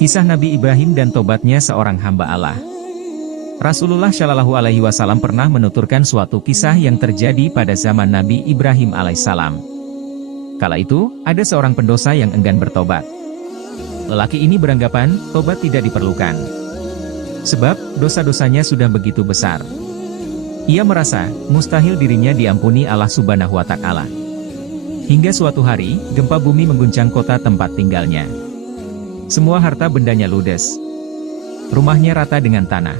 Kisah Nabi Ibrahim dan tobatnya seorang hamba Allah. Rasulullah Shallallahu Alaihi Wasallam pernah menuturkan suatu kisah yang terjadi pada zaman Nabi Ibrahim alaihissalam. Kala itu, ada seorang pendosa yang enggan bertobat. Lelaki ini beranggapan, tobat tidak diperlukan. Sebab, dosa-dosanya sudah begitu besar. Ia merasa, mustahil dirinya diampuni Allah Subhanahu wa Ta'ala. Hingga suatu hari, gempa bumi mengguncang kota tempat tinggalnya. Semua harta bendanya ludes. Rumahnya rata dengan tanah.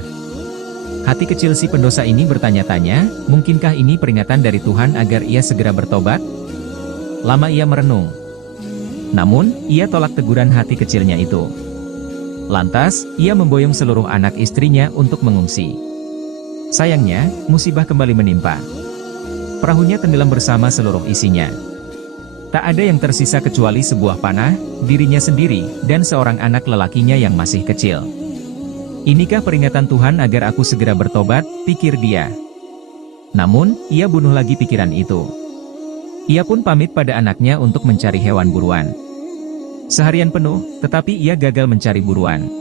Hati kecil si pendosa ini bertanya-tanya, mungkinkah ini peringatan dari Tuhan agar ia segera bertobat? Lama ia merenung. Namun, ia tolak teguran hati kecilnya itu. Lantas, ia memboyong seluruh anak istrinya untuk mengungsi. Sayangnya, musibah kembali menimpa. Perahunya tenggelam bersama seluruh isinya. Tak ada yang tersisa kecuali sebuah panah, dirinya sendiri, dan seorang anak lelakinya yang masih kecil. Inikah peringatan Tuhan agar aku segera bertobat, pikir dia. Namun, ia bunuh lagi pikiran itu. Ia pun pamit pada anaknya untuk mencari hewan buruan. Seharian penuh, tetapi ia gagal mencari buruan.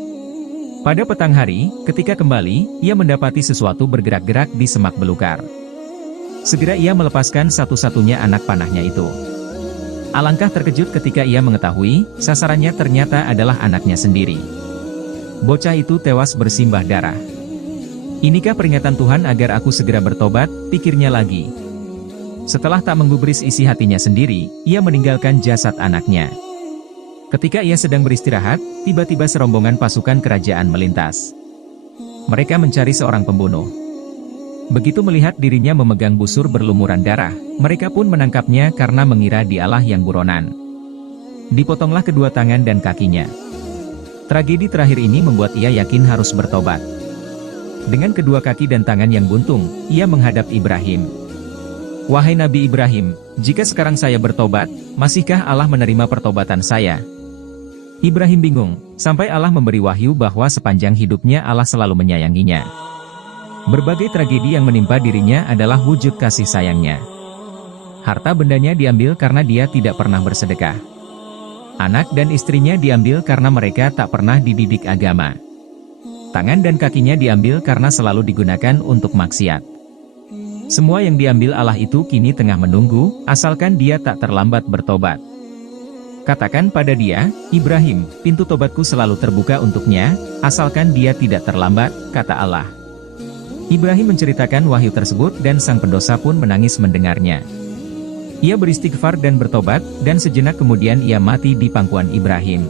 Pada petang hari, ketika kembali, ia mendapati sesuatu bergerak-gerak di semak belukar. Segera ia melepaskan satu-satunya anak panahnya itu. Alangkah terkejut ketika ia mengetahui, sasarannya ternyata adalah anaknya sendiri. Bocah itu tewas bersimbah darah. Inikah peringatan Tuhan agar aku segera bertobat, pikirnya lagi. Setelah tak menggubris isi hatinya sendiri, ia meninggalkan jasad anaknya. Ketika ia sedang beristirahat, tiba-tiba serombongan pasukan kerajaan melintas. Mereka mencari seorang pembunuh. Begitu melihat dirinya memegang busur berlumuran darah, mereka pun menangkapnya karena mengira dialah yang buronan. Dipotonglah kedua tangan dan kakinya. Tragedi terakhir ini membuat ia yakin harus bertobat. Dengan kedua kaki dan tangan yang buntung, ia menghadap Ibrahim. Wahai Nabi Ibrahim, jika sekarang saya bertobat, masihkah Allah menerima pertobatan saya? Ibrahim bingung, sampai Allah memberi wahyu bahwa sepanjang hidupnya Allah selalu menyayanginya. Berbagai tragedi yang menimpa dirinya adalah wujud kasih sayangnya. Harta bendanya diambil karena dia tidak pernah bersedekah. Anak dan istrinya diambil karena mereka tak pernah dididik agama. Tangan dan kakinya diambil karena selalu digunakan untuk maksiat. Semua yang diambil Allah itu kini tengah menunggu, asalkan dia tak terlambat bertobat. Katakan pada dia, Ibrahim, pintu tobatku selalu terbuka untuknya, asalkan dia tidak terlambat, kata Allah. Ibrahim menceritakan wahyu tersebut dan sang pendosa pun menangis mendengarnya. Ia beristighfar dan bertobat, dan sejenak kemudian ia mati di pangkuan Ibrahim.